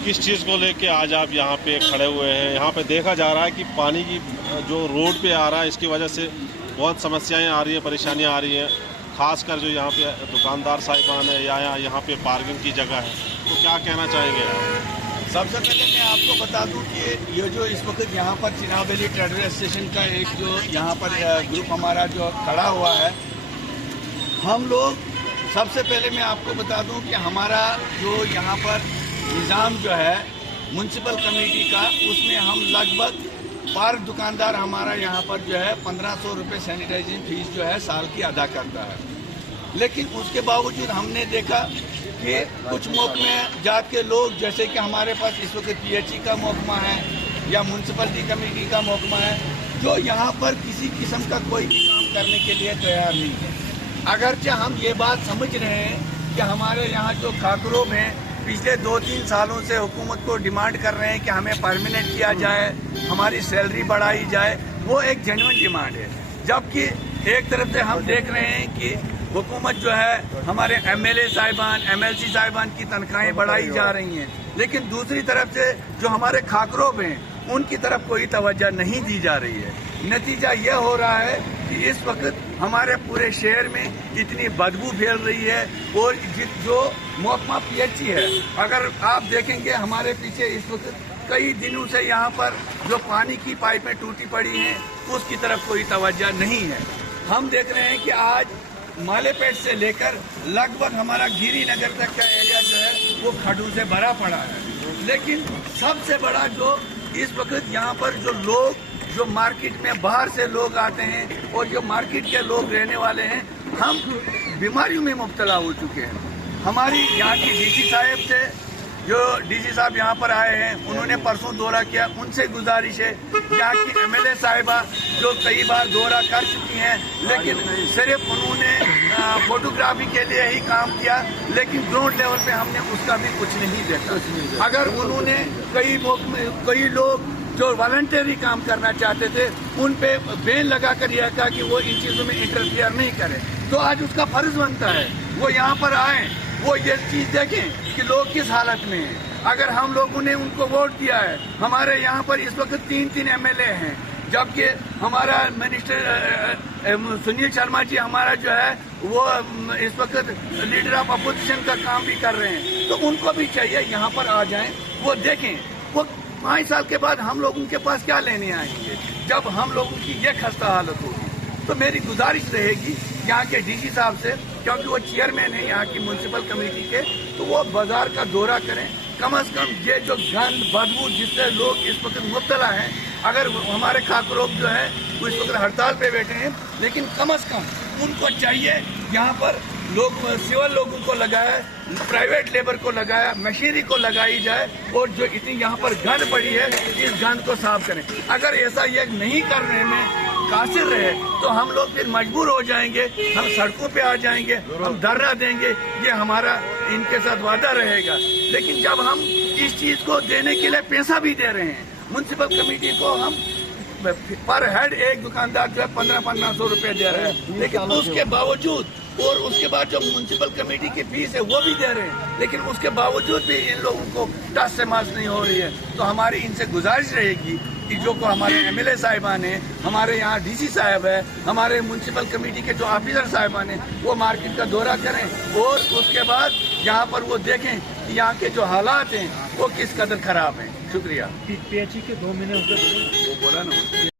किस चीज़ को लेके आज आप यहाँ पे खड़े हुए हैं? यहाँ पे देखा जा रहा है कि पानी की जो रोड पे आ रहा है, इसकी वजह से बहुत समस्याएं आ रही हैं, परेशानियां आ रही हैं, खासकर जो यहाँ पे दुकानदार साहिबान है या यहाँ पे पार्किंग की जगह है, तो क्या कहना चाहेंगे आप? सबसे पहले मैं आपको बता दूं कि ये जो इस वक्त यहाँ पर चिनाब वैली रेलवे स्टेशन का एक जो यहाँ पर ग्रुप हमारा जो खड़ा हुआ है, हम लोग सबसे पहले मैं आपको बता दूं कि हमारा जो यहाँ पर निज़ाम जो है म्यूनसिपल कमेटी का, उसमें हम लगभग पर दुकानदार हमारा यहाँ पर जो है 1500 रुपये सैनिटाइजिंग फीस जो है साल की अदा करता है। लेकिन उसके बावजूद हमने देखा कि कुछ महकमे जात के लोग, जैसे कि हमारे पास इस वक्त पीएचई का महकमा है या म्यूनसिपलिटी कमेटी का महकमा है, जो यहाँ पर किसी किस्म का कोई भी काम करने के लिए तैयार नहीं है। अगरचे हम ये बात समझ रहे हैं कि हमारे यहाँ जो खाकरों में पिछले 2-3 सालों से हुकूमत को डिमांड कर रहे हैं कि हमें परमानेंट किया जाए, हमारी सैलरी बढ़ाई जाए, वो एक जेन्युइन डिमांड है। जबकि एक तरफ से हम देख रहे हैं कि हुकूमत जो है हमारे एमएलए साहिबान, एमएलसी साहिबान की तनख्वाहें बढ़ाई जा रही हैं, लेकिन दूसरी तरफ से जो हमारे खाकरों में उनकी तरफ कोई तवज्जो नहीं दी जा रही है। नतीजा यह हो रहा है कि इस वक्त हमारे पूरे शहर में इतनी बदबू फैल रही है। और जो महकमा पीएचई है, अगर आप देखेंगे हमारे पीछे इस वक्त कई दिनों से यहाँ पर जो पानी की पाइपें टूटी पड़ी हैं, उसकी तरफ कोई तवज्जो नहीं है। हम देख रहे हैं कि आज मालेपेट से लेकर लगभग हमारा गिरी नगर तक का एरिया जो है वो खड्डों से भरा पड़ा है। लेकिन सबसे बड़ा जो इस वक्त यहाँ पर जो लोग, जो मार्केट में बाहर से लोग आते हैं और जो मार्केट के लोग रहने वाले हैं, हम बीमारियों में मुब्तला हो चुके हैं। हमारी यहाँ की डीसी साहब से, जो डीसी साहब यहाँ पर आए हैं, उन्होंने परसों दौरा किया, उनसे गुजारिश है, यहाँ की एमएलए साहिबा जो कई बार दौरा कर चुकी हैं, लेकिन सिर्फ उन्होंने फोटोग्राफी के लिए ही काम किया, लेकिन ग्राउंड लेवल पे हमने उसका भी कुछ नहीं देखा। अगर उन्होंने कई लोग जो वॉलंटियरी काम करना चाहते थे, उन पे बैन लगा कर यह कहा कि वो इन चीजों में इंटरफियर नहीं करें, तो आज उसका फर्ज बनता है वो यहाँ पर आए, वो ये चीज देखें कि लोग किस हालत में हैं। अगर हम लोगों ने उनको वोट दिया है, हमारे यहाँ पर इस वक्त 3 एमएलए हैं, जबकि हमारा मिनिस्टर सुनील शर्मा जी हमारा जो है वो इस वक्त लीडर ऑफ अपोजिशन का काम भी कर रहे हैं, तो उनको भी चाहिए यहाँ पर आ जाएं, वो देखें वो 5 साल के बाद हम लोग उनके पास क्या लेने आएंगे जब हम लोगों की ये खस्ता हालत होगी। तो मेरी गुजारिश रहेगी यहाँ के डीसी साहब से, क्योंकि वो चेयरमैन है यहाँ की म्यूनसिपल कमेटी के, तो वो बाजार का दौरा करें। कम से कम ये जो गंद बदबू जिससे लोग इस वक्त मुब्तला हैं, अगर हमारे खाकरों जो है वो इस वक्त हड़ताल पे बैठे हैं, लेकिन कम से कम उनको चाहिए यहाँ पर लोग सिविल लोगों को लगाया, प्राइवेट लेबर को लगाया, मशीनरी को लगाई जाए, और जो इतनी यहाँ पर गंद पड़ी है इस गंद को साफ करें। अगर ऐसा ये नहीं करने में कासिर रहे तो हम लोग फिर मजबूर हो जाएंगे, हम सड़कों पे आ जाएंगे, हम धरना देंगे, ये हमारा इनके साथ वादा रहेगा। लेकिन जब हम इस चीज को देने के लिए पैसा भी दे रहे हैं, म्यूनसिपल कमेटी को हम पर हेड एक दुकानदार जो है 1500 रुपए दे रहे हैं, लेकिन उसके बावजूद, और उसके बाद जो म्यूनसिपल कमेटी की फीस है वो भी दे रहे हैं, लेकिन उसके बावजूद भी इन लोगों को टस से मास नहीं हो रही है। तो हमारी इनसे गुजारिश रहेगी कि जो को हमारे एमएलए साहिबान हैं, हमारे यहाँ डीसी साहब है, हमारे म्यूनसिपल कमेटी के जो ऑफिसर साहिबान हैं, वो मार्केट का दौरा करें और उसके बाद यहाँ पर वो देखें कि यहाँ के जो हालात हैं वो किस कदर खराब हैं। शुक्रिया। पीएचई के 2 महीने हो गए, वो बोला ना।